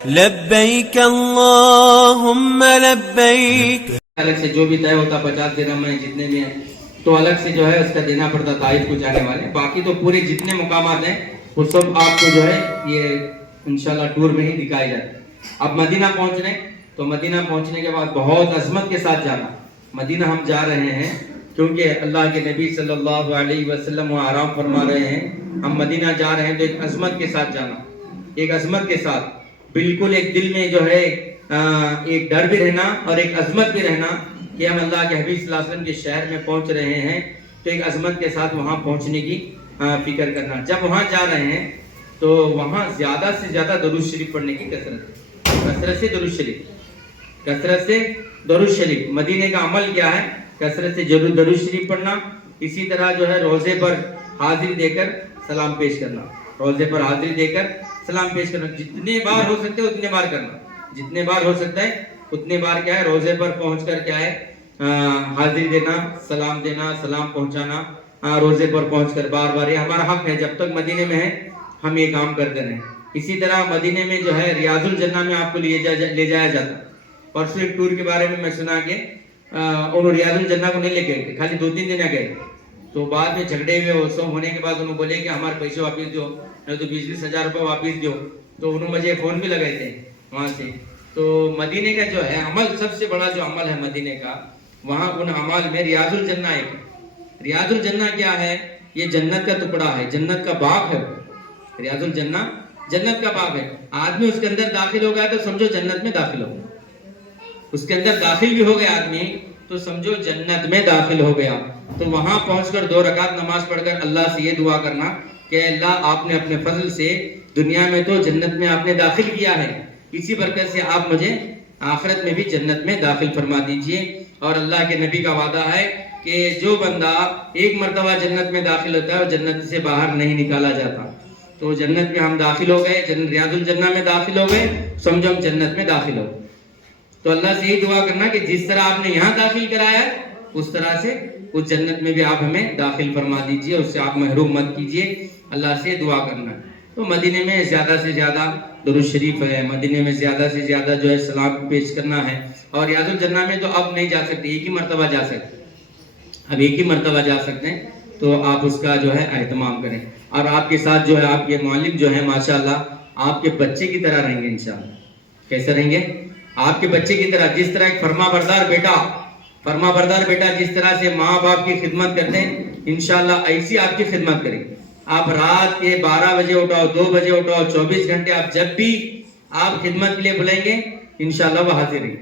لبیک اللہم لبیک. الگ سے جو بھی طے ہوتا 50 درہم میں جتنے بھی ہیں تو الگ سے جو ہے اس کا دینا پڑتا طائف کو جانے والے. باقی تو پورے جتنے مقامات ہیں وہ سب آپ کو جو ہے یہ انشاءاللہ ٹور میں ہی دکھائے جاتے ہیں. اب مدینہ پہنچ رہے ہیں تو مدینہ پہنچنے کے بعد بہت عظمت کے ساتھ جانا. مدینہ ہم جا رہے ہیں کیونکہ اللہ کے نبی صلی اللہ علیہ وسلم وہ آرام فرما رہے ہیں. ہم مدینہ جا رہے ہیں تو ایک عظمت کے ساتھ جانا, ایک عظمت کے ساتھ بالکل ایک دل میں جو ہے ایک ڈر بھی رہنا اور ایک عظمت بھی رہنا کہ ہم اللہ کے حبیب صلی اللہ علیہ وسلم کے شہر میں پہنچ رہے ہیں. تو ایک عظمت کے ساتھ وہاں پہنچنے کی فکر کرنا. جب وہاں جا رہے ہیں تو وہاں زیادہ سے زیادہ درود شریف پڑھنے کی کثرت سے درود شریف. مدینے کا عمل کیا ہے؟ کثرت سے درود شریف پڑھنا. اسی طرح جو ہے روزے پر حاضری دے کر سلام پیش کرنا. روزے پر حاضری دے کر سلام پیش کرنا. جتنے بار ہو سکتے اتنے بار کرنا. جتنے بار ہو سکتا ہے اتنے بار کیا ہے روزے پر پہنچ کر کیا ہے حاضری دینا, سلام پہنچانا. روزے پر پہنچ کر بار بار, یہ ہمارا حق ہے. جب تک مدینے میں ہے ہم یہ کام کرتے رہیں. اسی طرح مدینے میں جو ہے ریاض الجنہ میں آپ کو لے جایا جاتا. پرسوں ایک ٹور کے بارے میں سنا کہ انہوں ریاض الجنہ کو نہیں لے گئے تھے, خالی 2-3 دن گئے. تو بعد میں جھگڑے ہوئے, وہ سب ہونے کے بعد انہوں بولے کہ ہمارے پیسے واپس دو, نہیں تو 20-20 ہزار روپے واپس دو. تو انہوں مجھے فون بھی لگائے تھے وہاں سے. تو مدینے کا جو ہے عمل, سب سے بڑا جو عمل ہے مدینے کا, وہاں ان عمال میں ریاض الجنہ ایک. ریاض الجنہ کیا ہے؟ یہ جنت کا ٹکڑا ہے, جنت کا باغ ہے. ریاض الجنہ جنت کا باغ ہے. آدمی اس کے اندر داخل ہو گیا تو سمجھو جنت میں داخل ہو گیا. اس کے اندر داخل بھی ہو گیا آدمی تو سمجھو جنت میں داخل ہو گیا. تو وہاں پہنچ کر 2 رکعت نماز پڑھ کر اللہ سے یہ دعا کرنا کہ اللہ آپ نے اپنے فضل سے دنیا میں تو جنت میں آپ نے داخل کیا ہے, اسی برکت سے آپ مجھے آخرت میں بھی جنت میں داخل فرما دیجئے. اور اللہ کے نبی کا وعدہ ہے کہ جو بندہ ایک مرتبہ جنت میں داخل ہوتا ہے وہ جنت سے باہر نہیں نکالا جاتا. تو جنت میں ہم داخل ہو گئے, ریاض الجنہ میں داخل ہو گئے, سمجھو ہم جنت میں داخل ہو گئے. تو اللہ سے یہی دعا کرنا کہ جس طرح آپ نے یہاں داخل کرایا اس طرح سے اس جنت میں بھی آپ ہمیں داخل فرما دیجئے, اس سے آپ محروم مت کیجئے. اللہ سے دعا کرنا. تو مدینے میں زیادہ سے زیادہ درود شریف ہے, مدینے میں زیادہ سے زیادہ جو ہے سلام پیش کرنا ہے. اور ریاض الجنہ میں تو اب نہیں جا سکتے, ایک ہی مرتبہ جا سکتے, اب ایک ہی مرتبہ جا سکتے ہیں. تو آپ اس کا جو ہے اہتمام کریں. اور آپ کے ساتھ جو ہے آپ کے معلم جو ہے ماشاءاللہ آپ کے بچے کی طرح رہیں گے انشاءاللہ. کیسے رہیں گے؟ آپ کے بچے کی طرح. جس طرح ایک فرما بردار بیٹا جس طرح سے ماں باپ کی خدمت کرتے ہیں انشاءاللہ ایسی آپ کی خدمت کریں. آپ رات کے 12 بجے اٹھاؤ, 2 بجے اٹھاؤ, 24 گھنٹے آپ جب بھی آپ خدمت کے لیے بلائیں گے انشاءاللہ وہ حاضر ہیں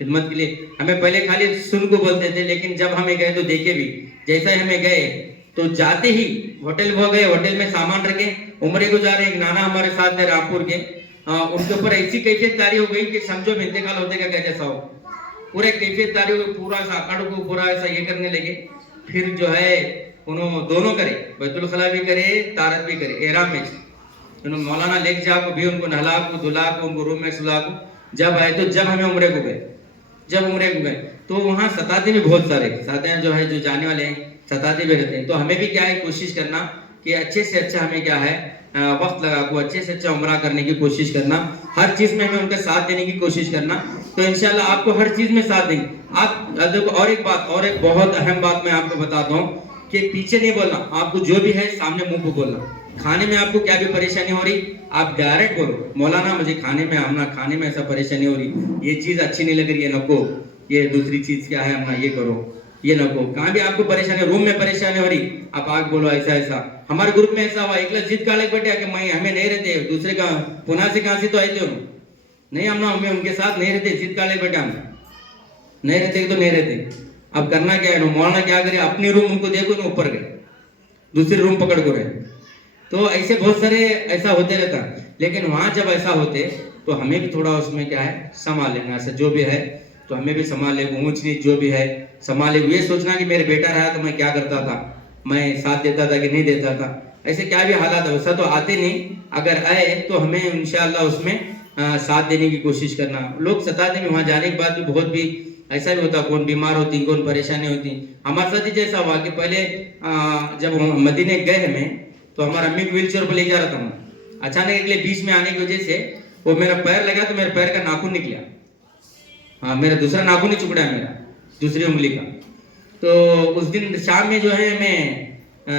خدمت کے لیے. ہمیں پہلے خالی سن کو بولتے تھے, لیکن جب ہمیں گئے تو دیکھے بھی. جیسا ہی ہمیں گئے تو جاتے ہی ہوٹل ہو گئے, ہوٹل میں سامان رکھے, عمرے کو جا رہے. ایک نانا ہمارے ساتھ تھے رامپور کے, ان کے اوپر ایسی کیفیت تاری ہو گئی کہ سمجھو انتقال ہوتے کا جیسا ہو. پورے کیفیت تاری ہو گئی, پورا سا اکڑ کو پورا ایسا یہ کرنے لگے. پھر جو ہے انہوں دونوں کرے, بیت الخلا بھی کرے, طہارت بھی کرے, احرام میں انہوں مولانا لے جا کو بھی ان کو نہلا کو دھلا کو ان کو روم میں سلا کو. جب آئے تو جب ہمیں عمرے کو گئے تو وہاں ستاتے بھی بہت سارے ساتھ ہیں جو ہے جو جانے والے ہیں ستاتے بھی رہتے ہیں. تو ہمیں بھی کیا ہے کوشش کرنا کہ اچھے سے اچھا ہمیں کیا ہے وقت لگا کو اچھے سے اچھا عمرہ کرنے کی کوشش کرنا. ہر چیز میں ہمیں ان کا ساتھ دینے کی کوشش کرنا. تو انشاءاللہ آپ کو ہر چیز میں ساتھ دیں گے. آپ اور ایک بہت اہم بات میں آپ کو بتاتا ہوں کہ پیچھے نہیں بولنا, آپ کو جو بھی ہے سامنے منہ کو بولنا. کھانے میں آپ کو کیا بھی پریشانی ہو رہی آپ ڈائریکٹ بولو, مولانا مجھے کھانے میں ایسا پریشانی ہو رہی, یہ چیز اچھی نہیں لگ رہی ہے, نکو, یہ دوسری چیز کیا ہے ہمنا یہ کرو, یہ نکو. کہاں بھی آپ کو پریشانی, روم میں پریشانی ہو رہی آپ آگ بولو ایسا. ہمارے گروپ میں ایسا ہوا, ایک ضد کالے بیٹھے کہ ہمیں نہیں رہتے, دوسرے کا پونا سے کہاں سے تو آئے تھے نہیں, ہمیں ان کے ساتھ نہیں رہتے, ضد کالے بیٹھے ہم نہیں رہتے تو نہیں رہتے. اب کرنا کیا ہے, مولانا کیا کرے, اپنی روم ان کو دیکھو نا اوپر گئے, دوسری روم پکڑ کو رہے. تو ایسے بہت سارے ایسا ہوتے رہتا. لیکن وہاں جب ایسا ہوتے تو ہمیں بھی تھوڑا اس میں کیا ہے سنبھال لینا. ایسا جو بھی ہے تو ہمیں بھی سنبھال لے, اونچ نیچ جو بھی ہے سنبھال لے. یہ سوچنا کہ میرے بیٹا رہا تو میں کیا کرتا تھا, میں ساتھ دیتا تھا کہ نہیں دیتا تھا. ایسے کیا بھی حالات ویسا تو آتے نہیں, اگر آئے تو ہمیں انشاءاللہ اس میں ساتھ دینے کی کوشش کرنا. لوگ ستاتے ہیں, وہاں جانے کے بعد بھی بہت بھی ایسا بھی ہوتا, کون بیمار ہوتی, کون پریشانی ہوتی. ہمارے ساتھ ہی جیسا ہوا کہ پہلے جب مدینے گئے ہمیں تو ہمارا امی کو ویل چیئر پر لے جا رہا تھا. اچانک اگلے بیچ میں آنے کی وجہ سے وہ میرا پیر لگا تو میرے پیر کا ناخن نکلا, ہاں میرا دوسرا ناخن ہی چکڑا ہے میرا دوسری انگلی کا. تو اس دن شام میں جو ہے میں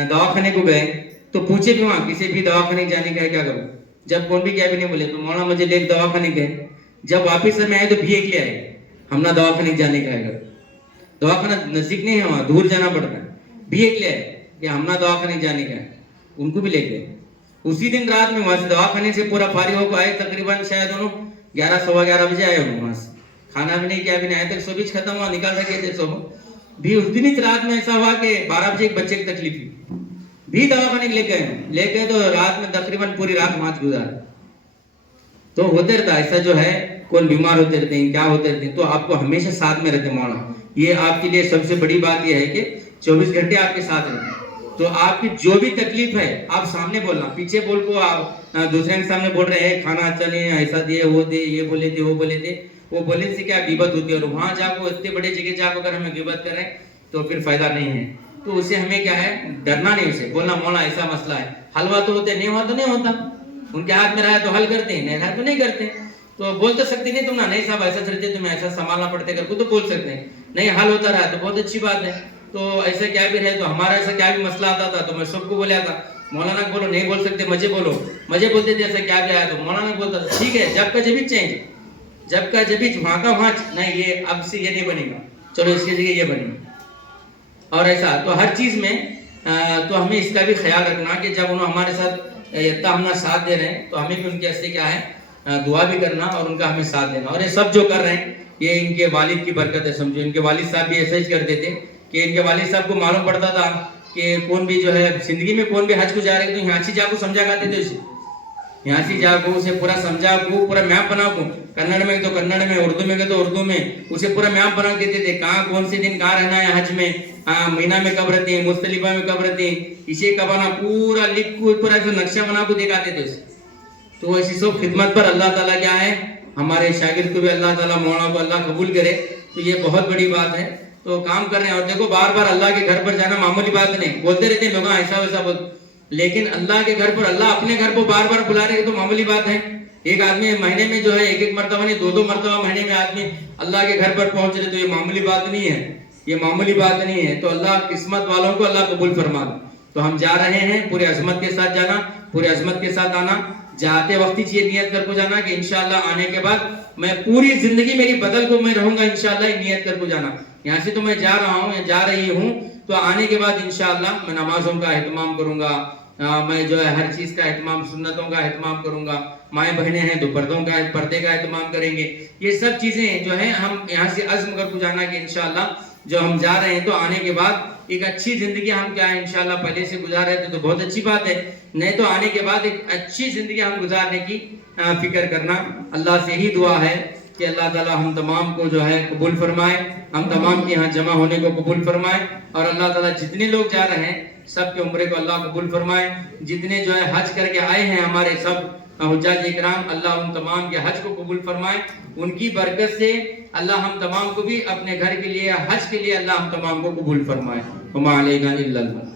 دواخانے کو گئے تو پوچھے بھی وہاں کسی بھی دواخانے جانے کا ہے کیا کروں, جب کون بھی کیا بھی نہیں بولے تو مولانا مجھے لے دواخانے گئے. جب واپس میں آئے تو بھی ایک لے آئے, ہم نہ دواخانے جانے کا ہے, دواخانہ نزدیک نہیں ہے وہاں دور جانا پڑتا ہے, بھی ایک لے آئے کہ ہم نہ دواخانے جانے کا ہے, ان کو بھی لے گئے. اسی دن رات میں وہاں سے دواخانے سے پورا فارغ ہو کے آئے, تقریباً شاید انہوں 11 سوا 11 بجے آئے ہوں وہاں سے, کھانا بھی نہیں کیا بھی نہیں, آئے تک صبح ختم ہوا, نکال سکے تھے صبح بھی. اس دن ہی رات میں ایسا ہوا کہ 12 بجے ایک بچے کی تکلیف ہوئی, بھی دواخانے لے گئے تو رات میں تقریباً پوری رات وہاں گزار. تو ہوتے رہتا ایسا جو ہے, کون بیمار ہوتے رہتے ہیں, کیا ہوتے رہتے ہیں, تو آپ کو ہمیشہ ساتھ میں رہتے مولانا. یہ آپ کے لیے سب سے بڑی بات یہ ہے کہ 24 گھنٹے آپ کے ساتھ رہتے ہیں. تو آپ کی جو بھی تکلیف ہے آپ سامنے بولنا, پیچھے بول کو آپ دوسرے کے سامنے بول رہے ہیں کھانا اچھا نہیں ہے, ایسا دے وہ دے, یہ بولے تھے وہ بولے تھے, وہ بولنے سے کیا غیبت ہوتی ہے. اور وہاں جا کو اتنے بڑے جگہ جا کو اگر ہمیں غیبت کریں تو پھر فائدہ نہیں ہے. تو اسے ہمیں کیا ہے ڈرنا نہیں, اسے بولنا مولا ایسا مسئلہ ہے, حل ہوا تو ہوتے, نہیں ہوا تو نہیں ہوتا, ان کے ہاتھ میں رہا تو حل کرتے ہیں, نہیں رہا تو نہیں کرتے. تو بول تو سکتے نہیں تم نا, نہیں صاحب ایسا چلتے تمہیں ایسا سنبھالنا پڑتے کر کو, تو بول سکتے ہیں. نہیں حل ہوتا رہا تو بہت اچھی بات ہے. تو ایسا کیا بھی رہے, تو ہمارا ایسا کیا بھی مسئلہ آتا تھا تو میں سب کو بولیا تھا مولانا کو بولو, نہیں بول سکتے مجھے بولو, مجھے بولتے تھے ایسا کیا بھی آیا تو مولانا بولتا تھا ٹھیک ہے, جب کا جبھی چینج, جب کا جبھی وہاں کا وہاں, نہیں یہ اب سے یہ نہیں بنے گا, چلو اس کی جگہ یہ بنے گا. اور ایسا تو ہر چیز میں تو ہمیں اس کا بھی خیال رکھنا کہ جب انہوں ہمارے ساتھ اتنا ہمنا ساتھ دے رہے ہیں تو ہمیں بھی ان کے ایسے کیا ہے دعا بھی کرنا اور ان کا ہمیں ساتھ دینا. اور یہ سب جو کر رہے ہیں یہ ان کے والد کی برکت ہے, سمجھو. ان کے والد صاحب بھی ایسا ہی کرتے تھے کہ ان کے والد صاحب کو معلوم پڑتا تھا کہ کون بھی جو ہے زندگی میں کون بھی حج کو جا رہے تو یہاں سے جا کو سمجھا کرتے تھے اسے, یہاں سے جا کو اسے پورا سمجھا کو, پورا میپ بنا کو, کنڑ میں تو کنڑ میں, اردو میں تو اردو میں, اسے پورا میپ بنا دیتے تھے کہاں کون سے دن کہاں رہنا ہے حج میں, مہینہ میں کب رہتے ہیں, مزدلفہ میں کب رہتے ہیں, اسے کب آنا, پورا لکھ کو پورا نقشہ بنا کو دکھاتے تھے اسے. تو ایسی سب خدمت پر اللہ تعالیٰ کیا ہے, ہمارے شاگرد کو بھی اللہ تعالیٰ مولانا کو اللہ قبول کرے. تو یہ بہت بڑی بات ہے. تو کام کر رہے ہیں, اور دیکھو بار بار اللہ کے گھر پر جانا معمولی بات نہیں, بولتے رہتے ہیں لوگ ایسا ویسا بول, لیکن اللہ کے گھر پر, اللہ اپنے گھر کو بار بار بلا رہے ہیں تو معمولی بات ہے. ایک آدمی مہینے میں جو ہے ایک مرتبہ نہیں 2 مرتبہ مہینے میں آدمی اللہ کے گھر پر پہنچ رہے تو یہ معمولی بات نہیں ہے, یہ معمولی بات نہیں ہے. تو اللہ قسمت والوں کو اللہ قبول فرما. تو ہم جا رہے ہیں پورے عظمت کے ساتھ جانا, پورے عظمت کے ساتھ آنا, جاتے وقت ہی یہ نیت کر کو جانا کہ انشاءاللہ آنے کے بعد میں پوری زندگی میری بدل کو میں رہوں گا, انشاءاللہ یہ نیت کر کو جانا. یہاں سے تو میں جا رہا ہوں, جا رہی ہوں, تو آنے کے بعد انشاءاللہ میں نمازوں کا اہتمام کروں گا, میں جو ہے ہر چیز کا اہتمام, سنتوں کا اہتمام کروں گا, مائیں بہنیں ہیں تو پردے کا اہتمام کریں گے. یہ سب چیزیں جو ہیں ہم یہاں سے عزم کر کو جانا کہ انشاءاللہ جو ہم جا رہے ہیں تو آنے کے بعد ایک اچھی زندگی ہم کیا ہے انشاءاللہ پہلے سے گزار رہے تھے تو بہت اچھی بات ہے, نہیں تو آنے کے بعد ایک اچھی زندگی ہم گزارنے کی فکر کرنا. اللہ سے ہی دعا ہے کہ اللہ تعالیٰ ہم تمام کو جو ہے قبول فرمائے, ہم تمام کے یہاں جمع ہونے کو قبول فرمائے, اور اللہ تعالیٰ جتنے لوگ جا رہے ہیں سب کے عمرے کو اللہ قبول فرمائے. جتنے جو ہے حج کر کے آئے ہیں ہمارے سب حجاج اکرام, اللہ ان تمام کے حج کو قبول فرمائے. ان کی برکت سے اللہ ہم تمام کو بھی اپنے گھر کے لیے, حج کے لیے اللہ ہم تمام کو قبول فرمائے. وما علینا الا البلاغ.